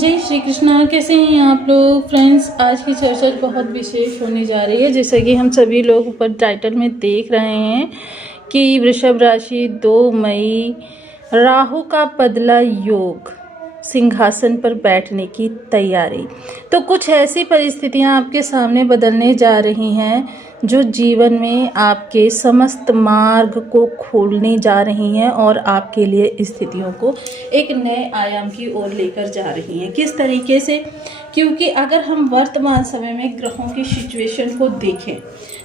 जय श्री कृष्णा। कैसे हैं आप लोग फ्रेंड्स। आज की चर्चा बहुत विशेष होने जा रही है। जैसे कि हम सभी लोग ऊपर टाइटल में देख रहे हैं कि वृषभ राशि 2 मई राहु का बदला योग, सिंहासन पर बैठने की तैयारी। तो कुछ ऐसी परिस्थितियां आपके सामने बदलने जा रही हैं जो जीवन में आपके समस्त मार्ग को खोलने जा रही हैं और आपके लिए स्थितियों को एक नए आयाम की ओर लेकर जा रही हैं। किस तरीके से? क्योंकि अगर हम वर्तमान समय में ग्रहों की सिचुएशन को देखें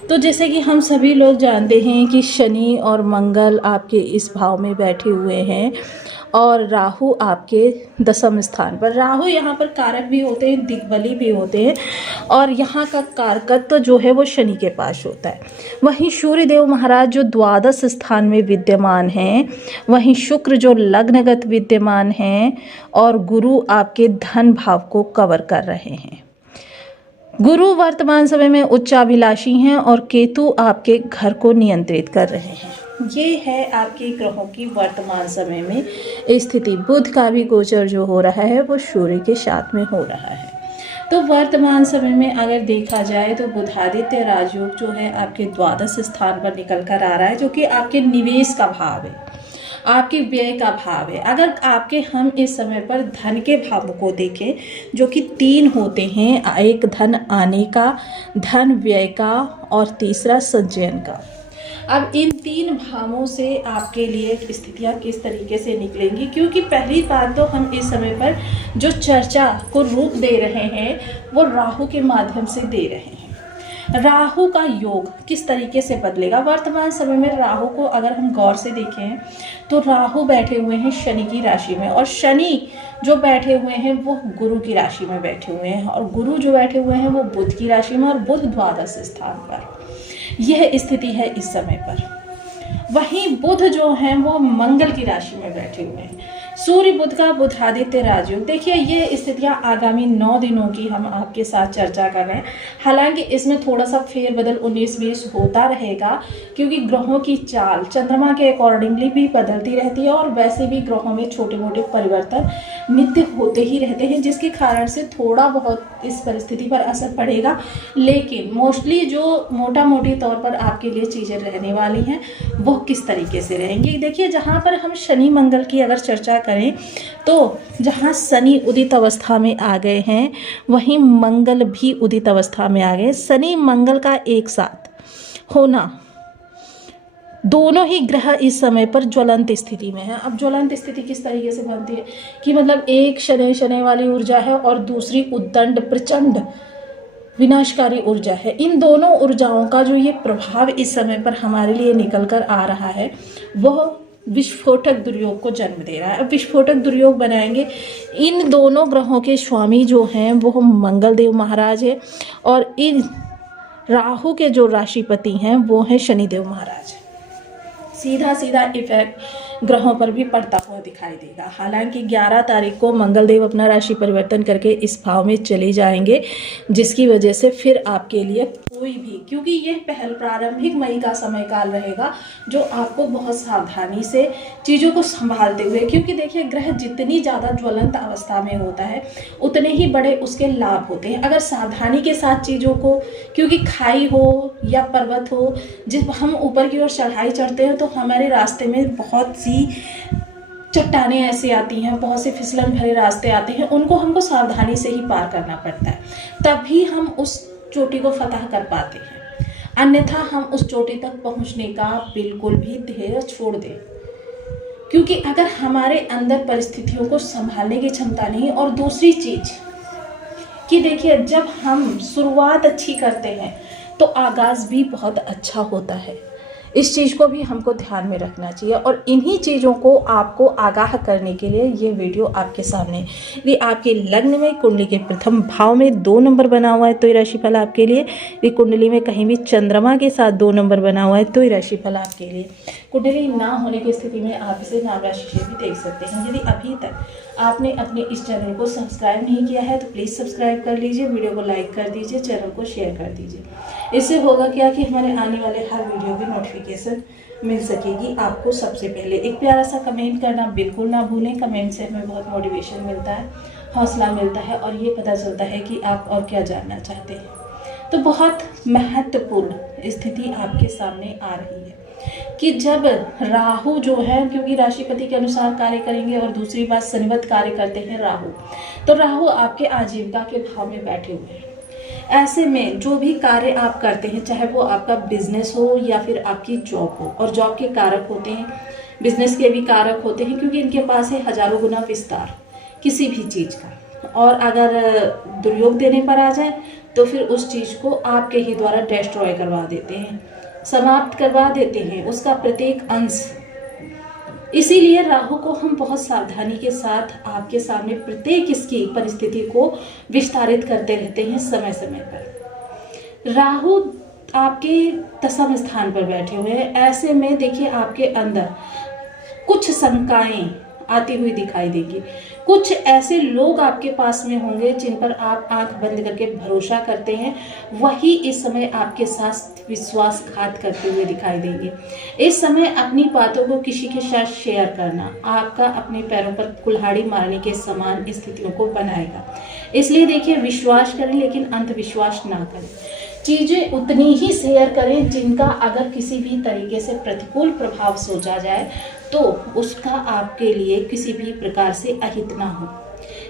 तो जैसे कि हम सभी लोग जानते हैं कि शनि और मंगल आपके इस भाव में बैठे हुए हैं और राहु आपके 10वें स्थान पर। राहु यहाँ पर कारक भी होते हैं, दिग्बली भी होते हैं और यहाँ का कारकत्व जो है वो शनि के पास होता है। वहीं सूर्यदेव महाराज जो 12 स्थान में विद्यमान हैं, वहीं शुक्र जो लग्नगत विद्यमान हैं और गुरु आपके धन भाव को कवर कर रहे हैं। गुरु वर्तमान समय में उच्चाभिलाषी हैं और केतु आपके घर को नियंत्रित कर रहे हैं। ये है आपके ग्रहों की वर्तमान समय में स्थिति। बुध का भी गोचर जो हो रहा है वो सूर्य के साथ में हो रहा है। तो वर्तमान समय में अगर देखा जाए तो बुधादित्य राजयोग जो है आपके 12 स्थान पर निकल कर आ रहा है, जो कि आपके निवेश का भाव है, आपके व्यय का भाव है। अगर आपके हम इस समय पर धन के भाव को देखें जो कि 3 होते हैं, एक धन आने का, धन व्यय का और तीसरा संचयन का। अब इन 3 भावों से आपके लिए स्थितियाँ किस तरीके से निकलेंगी, क्योंकि पहली बात तो हम इस समय पर जो चर्चा को रूप दे रहे हैं वो राहु के माध्यम से दे रहे हैं। राहु का योग किस तरीके से बदलेगा वर्तमान समय में। राहु को अगर हम गौर से देखें तो राहु बैठे हुए हैं शनि की राशि में और शनि जो बैठे हुए हैं वो गुरु की राशि में बैठे हुए हैं और गुरु जो बैठे हुए हैं वो बुध की राशि में और बुध 12 स्थान पर। यह स्थिति है इस समय पर। वहीं बुध जो हैं वो मंगल की राशि में बैठे हुए हैं। सूर्य बुध का बुधादित्य राजयोग। देखिए ये स्थितियां आगामी 9 दिनों की हम आपके साथ चर्चा कर रहे हैं। हालांकि इसमें थोड़ा सा फेरबदल 19-20 होता रहेगा, क्योंकि ग्रहों की चाल चंद्रमा के अकॉर्डिंगली भी बदलती रहती है और वैसे भी ग्रहों में छोटे मोटे परिवर्तन नित्य होते ही रहते हैं, जिसके कारण से थोड़ा बहुत इस परिस्थिति पर असर पड़ेगा। लेकिन मोस्टली जो मोटा मोटी तौर पर आपके लिए चीज़ें रहने वाली हैं वो किस तरीके से रहेंगी। देखिए जहाँ पर हम शनि मंगल की अगर चर्चा करें तो जहाँ शनि उदित अवस्था में आ गए हैं वहीं मंगल भी उदित अवस्था में आ गए। शनि मंगल का एक साथ होना, दोनों ही ग्रह इस समय पर ज्वलंत स्थिति में है। अब ज्वलंत स्थिति किस तरीके से बनती है कि मतलब एक शनि वाली ऊर्जा है और दूसरी उद्दंड प्रचंड विनाशकारी ऊर्जा है। इन दोनों ऊर्जाओं का जो ये प्रभाव इस समय पर हमारे लिए निकल कर आ रहा है वह विस्फोटक दुर्योग को जन्म दे रहा है। अब विस्फोटक दुर्योग बनाएंगे। इन दोनों ग्रहों के स्वामी जो हैं वो मंगल देव महाराज है और इन राहु के जो राशिपति हैं वो हैं शनिदेव महाराज। सीधा सीधा इफेक्ट ग्रहों पर भी पड़ता हुआ दिखाई देगा। हालांकि 11 तारीख को मंगल देव अपना राशि परिवर्तन करके इस भाव में चले जाएंगे, जिसकी वजह से फिर आपके लिए कोई भी, क्योंकि यह पहल प्रारंभिक मई का समय काल रहेगा जो आपको बहुत सावधानी से चीज़ों को संभालते हुए, क्योंकि देखिए ग्रह जितनी ज़्यादा ज्वलंत अवस्था में होता है उतने ही बड़े उसके लाभ होते हैं। अगर सावधानी के साथ चीज़ों को, क्योंकि खाई हो या पर्वत हो, जब हम ऊपर की ओर चढ़ाई चढ़ते हैं तो हमारे रास्ते में बहुत सी चट्टानें ऐसी आती हैं, बहुत से फिसलन भरे रास्ते आते हैं, उनको हमको सावधानी से ही पार करना पड़ता है, तभी हम उस चोटी को फतह कर पाते हैं। अन्यथा हम उस चोटी तक पहुंचने का बिल्कुल भी धैर्य छोड़ दें, क्योंकि अगर हमारे अंदर परिस्थितियों को संभालने की क्षमता नहीं। और दूसरी चीज कि देखिए जब हम शुरुआत अच्छी करते हैं तो आगाज भी बहुत अच्छा होता है। इस चीज़ को भी हमको ध्यान में रखना चाहिए और इन्हीं चीज़ों को आपको आगाह करने के लिए ये वीडियो आपके सामने। यदि आपके लग्न में कुंडली के प्रथम भाव में 2 नंबर बना हुआ है तो ये राशिफल आपके लिए। यदि कुंडली में कहीं भी चंद्रमा के साथ 2 नंबर बना हुआ है तो ये राशिफल आपके लिए। कुंडली ना होने की स्थिति में आप इसे नाम राशि से भी देख सकते हैं। यदि अभी तक आपने अपने इस चैनल को सब्सक्राइब नहीं किया है तो प्लीज़ सब्सक्राइब कर लीजिए, वीडियो को लाइक कर दीजिए, चैनल को शेयर कर दीजिए। इससे होगा क्या कि हमारे आने वाले हर वीडियो की नोटिफिकेशन मिल सकेगी आपको। सबसे पहले एक प्यारा सा कमेंट करना बिल्कुल ना भूलें। कमेंट से हमें बहुत मोटिवेशन मिलता है, हौसला मिलता है और ये पता चलता है कि आप और क्या जानना चाहते हैं। तो बहुत महत्वपूर्ण स्थिति आपके सामने आ रही है कि जब राहु जो है, क्योंकि राशिपति के अनुसार कार्य करेंगे और दूसरी बात शनिवत कार्य करते हैं राहु, तो राहु आपके आजीविका के भाव में बैठे हुए हैं। ऐसे में जो भी कार्य आप करते हैं, चाहे वो आपका बिजनेस हो या फिर आपकी जॉब हो, और जॉब के कारक होते हैं, बिजनेस के भी कारक होते हैं, क्योंकि इनके पास है हजारों गुना विस्तार किसी भी चीज़ का। और अगर दुर्योग देने पर आ जाए तो फिर उस चीज़ को आपके ही द्वारा डिस्ट्रॉय करवा देते हैं, समाप्त करवा देते हैं उसका प्रत्येक अंश। इसीलिए राहु को हम बहुत सावधानी के साथ आपके सामने प्रत्येक इसकी परिस्थिति को विस्तारित करते रहते हैं समय समय पर। राहु आपके दशम स्थान पर बैठे हुए हैं। ऐसे में देखिए आपके अंदर कुछ शंकाएं आती हुई दिखाई देगी। कुछ ऐसे लोग आपके पास में होंगे जिन पर आप आंख बंद करके भरोसा करते हैं, वही इस समय आपके साथ विश्वासघात करते हुए दिखाई देंगे। इस समय अपनी बातों को किसी के साथ शेयर करना आपका अपने पैरों पर कुल्हाड़ी मारने के समान स्थितियों को बनाएगा। इसलिए देखिए, विश्वास करें लेकिन अंधविश्वास ना करें। चीज़ें उतनी ही शेयर करें जिनका अगर किसी भी तरीके से प्रतिकूल प्रभाव सोचा जाए तो उसका आपके लिए किसी भी प्रकार से अहित ना हो।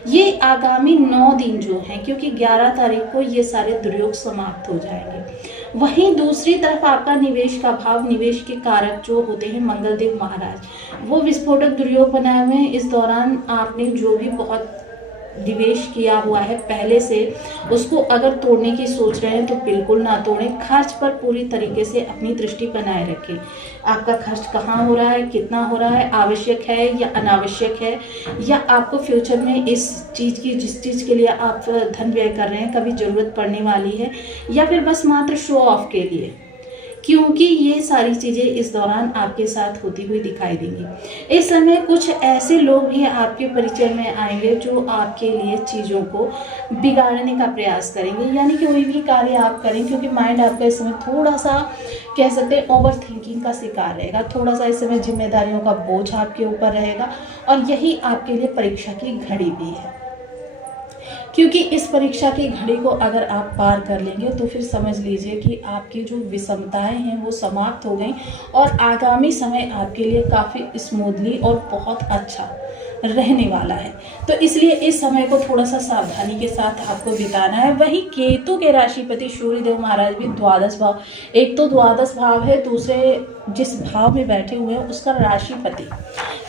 ये आगामी 9 दिन जो हैं, क्योंकि 11 तारीख को ये सारे दुर्योग समाप्त हो जाएंगे। वहीं दूसरी तरफ आपका निवेश का भाव, निवेश के कारक जो होते हैं मंगल देव महाराज, वो विस्फोटक दुर्योग बनाए हुए हैं। इस दौरान आपने जो भी बहुत निवेश किया हुआ है पहले से, उसको अगर तोड़ने की सोच रहे हैं तो बिल्कुल ना तोड़ें। खर्च पर पूरी तरीके से अपनी दृष्टि बनाए रखें। आपका खर्च कहाँ हो रहा है, कितना हो रहा है, आवश्यक है या अनावश्यक है, या आपको फ्यूचर में इस चीज़ की, जिस चीज़ के लिए आप धन व्यय कर रहे हैं, कभी ज़रूरत पड़ने वाली है, या फिर बस मात्र शो ऑफ के लिए, क्योंकि ये सारी चीज़ें इस दौरान आपके साथ होती हुई दिखाई देंगी। इस समय कुछ ऐसे लोग भी आपके परिचय में आएंगे जो आपके लिए चीज़ों को बिगाड़ने का प्रयास करेंगे। यानी कि कोई भी कार्य आप करें, क्योंकि माइंड आपका इस समय थोड़ा सा कह सकते हैं ओवर थिंकिंग का शिकार रहेगा। थोड़ा सा इस समय जिम्मेदारियों का बोझ आपके ऊपर रहेगा, और यही आपके लिए परीक्षा की घड़ी भी है। क्योंकि इस परीक्षा की घड़ी को अगर आप पार कर लेंगे तो फिर समझ लीजिए कि आपकी जो विषमताएं हैं वो समाप्त हो गई, और आगामी समय आपके लिए काफ़ी स्मूथली और बहुत अच्छा रहने वाला है। तो इसलिए इस समय को थोड़ा सा सावधानी के साथ आपको बिताना है। वहीं केतु के राशिपति सूर्यदेव महाराज भी द्वादश भाव, एक तो द्वादश भाव है, दूसरे जिस भाव में बैठे हुए हैं उसका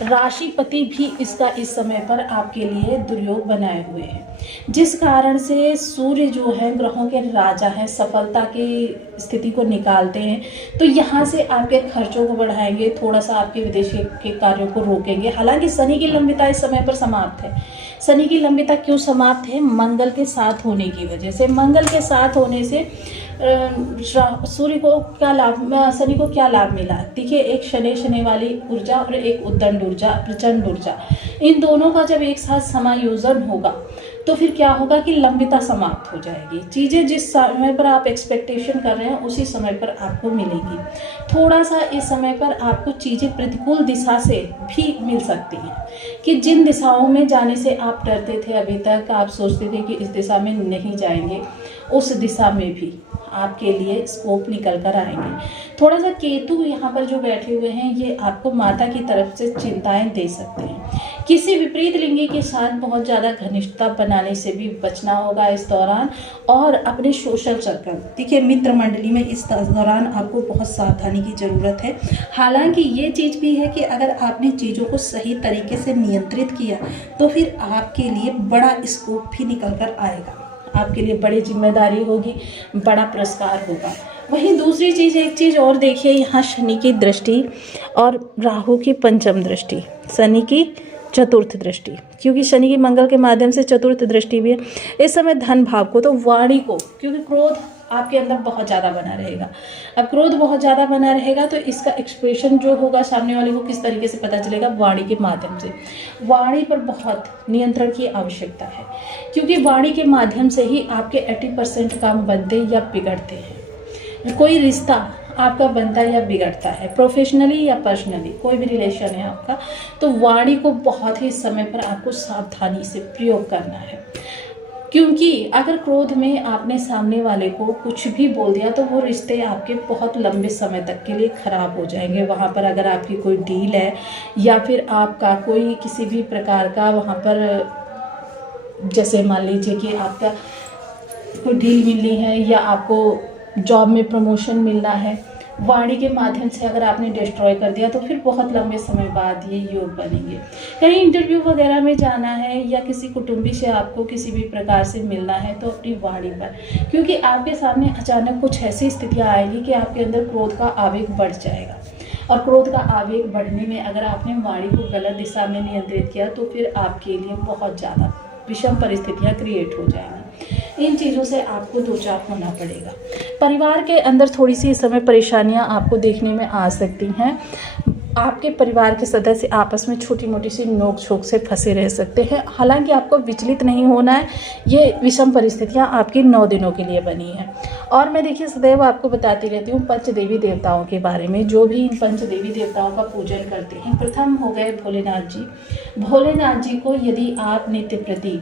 राशिपति भी इसका इस समय पर आपके लिए दुर्योग बनाए हुए हैं, जिस कारण से सूर्य जो है ग्रहों के राजा हैं, सफलता की स्थिति को निकालते हैं। तो यहाँ से आपके खर्चों को बढ़ाएंगे, थोड़ा सा आपके विदेशी के कार्यों को रोकेंगे। हालांकि शनि की लंबिता इस समय पर समाप्त है। शनि की लंबिता क्यों समाप्त है? मंगल के साथ होने की वजह से। मंगल के साथ होने से सूर्य को क्या लाभ, शनि को क्या लाभ मिला? देखिए, एक शनि वाली ऊर्जा और एक उद्दंड ऊर्जा, प्रचंड ऊर्जा, इन दोनों का जब एक साथ समायोजन होगा तो फिर क्या होगा कि लंबिता समाप्त हो जाएगी। चीज़ें जिस समय पर आप एक्सपेक्टेशन कर रहे हैं उसी समय पर आपको मिलेगी। थोड़ा सा इस समय पर आपको चीज़ें प्रतिकूल दिशा से भी मिल सकती हैं, कि जिन दिशाओं में जाने से आप डरते थे, अभी तक आप सोचते थे कि इस दिशा में नहीं जाएंगे, उस दिशा में भी आपके लिए स्कोप निकल कर आएंगे। थोड़ा सा केतु यहाँ पर जो बैठे हुए हैं, ये आपको माता की तरफ से चिंताएं दे सकते हैं। किसी विपरीत लिंगी के साथ बहुत ज़्यादा घनिष्ठता बनाने से भी बचना होगा इस दौरान। और अपने सोशल सर्कल, देखिए मित्र मंडली में इस दौरान आपको बहुत सावधानी की ज़रूरत है। हालांकि ये चीज़ भी है कि अगर आपने चीज़ों को सही तरीके से नियंत्रित किया तो फिर आपके लिए बड़ा स्कोप भी निकल कर आएगा, आपके लिए बड़ी जिम्मेदारी होगी, बड़ा पुरस्कार होगा। वहीं दूसरी चीज़, एक चीज़ और देखिए, यहाँ शनि की दृष्टि और राहु की पंचम दृष्टि, शनि की चतुर्थ दृष्टि, क्योंकि शनि की मंगल के माध्यम से चतुर्थ दृष्टि भी है। इस समय धन भाव को, तो वाणी को, क्योंकि क्रोध आपके अंदर बहुत ज़्यादा बना रहेगा। अब क्रोध बहुत ज़्यादा बना रहेगा तो इसका एक्सप्रेशन जो होगा सामने वाले को किस तरीके से पता चलेगा? वाणी के माध्यम से। वाणी पर बहुत नियंत्रण की आवश्यकता है, क्योंकि वाणी के माध्यम से ही आपके 80% काम बनते या बिगड़ते हैं। कोई रिश्ता आपका बनता है या बिगड़ता है, प्रोफेशनली या पर्सनली, कोई भी रिलेशन है आपका, तो वाणी को बहुत ही समय पर आपको सावधानी से प्रयोग करना है। क्योंकि अगर क्रोध में आपने सामने वाले को कुछ भी बोल दिया तो वो रिश्ते आपके बहुत लंबे समय तक के लिए ख़राब हो जाएंगे। वहाँ पर अगर आपकी कोई डील है या फिर आपका कोई किसी भी प्रकार का वहाँ पर, जैसे मान लीजिए कि आपका कोई डील मिलनी है या आपको जॉब में प्रमोशन मिलना है, वाणी के माध्यम से अगर आपने डिस्ट्रॉय कर दिया तो फिर बहुत लंबे समय बाद ये योग बनेंगे। कहीं इंटरव्यू वगैरह में जाना है या किसी कुटुंबी से आपको किसी भी प्रकार से मिलना है तो अपनी वाणी पर, क्योंकि आपके सामने अचानक कुछ ऐसी स्थितियाँ आएगी कि आपके अंदर क्रोध का आवेग बढ़ जाएगा, और क्रोध का आवेग बढ़ने में अगर आपने वाणी को गलत दिशा में नियंत्रित किया तो फिर आपके लिए बहुत ज़्यादा विषम परिस्थितियाँ क्रिएट हो जाएंगी। इन चीज़ों से आपको दो चार होना पड़ेगा। परिवार के अंदर थोड़ी सी इस समय परेशानियां आपको देखने में आ सकती हैं। आपके परिवार के सदस्य आपस में छोटी मोटी सी नोक झोंक से फंसे रह सकते हैं। हालांकि आपको विचलित नहीं होना है, ये विषम परिस्थितियां आपकी 9 दिनों के लिए बनी हैं। और मैं देखिए सदैव आपको बताती रहती हूँ पंच देवी देवताओं के बारे में। जो भी इन पंच देवी देवताओं का पूजन करते हैं, प्रथम हो गए भोलेनाथ जी। भोलेनाथ जी को यदि आप नित्य प्रति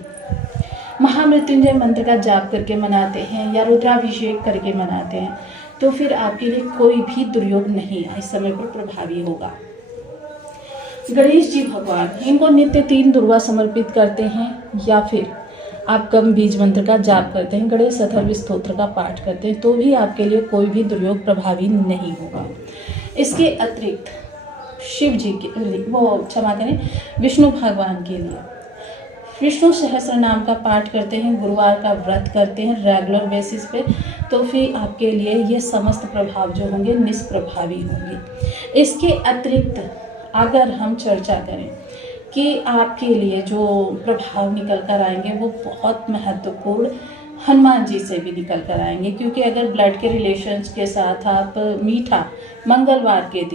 महामृत्युंजय मंत्र का जाप करके मनाते हैं या रुद्राभिषेक करके मनाते हैं तो फिर आपके लिए कोई भी दुर्योग नहीं इस समय पर प्रभावी होगा। गणेश जी भगवान, इनको नित्य 3 दुर्वा समर्पित करते हैं या फिर आप कम बीज मंत्र का जाप करते हैं, गणेश अथर्व स्तोत्र का पाठ करते हैं तो भी आपके लिए कोई भी दुर्योग प्रभावी नहीं होगा। इसके अतिरिक्त शिव जी के वो क्षमा करें विष्णु भगवान के लिए विष्णु सहस्त्र नाम का पाठ करते हैं, गुरुवार का व्रत करते हैं रेगुलर बेसिस पे, तो फिर आपके लिए ये समस्त प्रभाव जो होंगे निष्प्रभावी होंगे। इसके अतिरिक्त अगर हम चर्चा करें कि आपके लिए जो प्रभाव निकल कर आएंगे वो बहुत महत्वपूर्ण हनुमान जी से भी निकल कर आएंगे। क्योंकि अगर ब्लड के रिलेशंस के साथ आप मीठा मंगलवार के दिन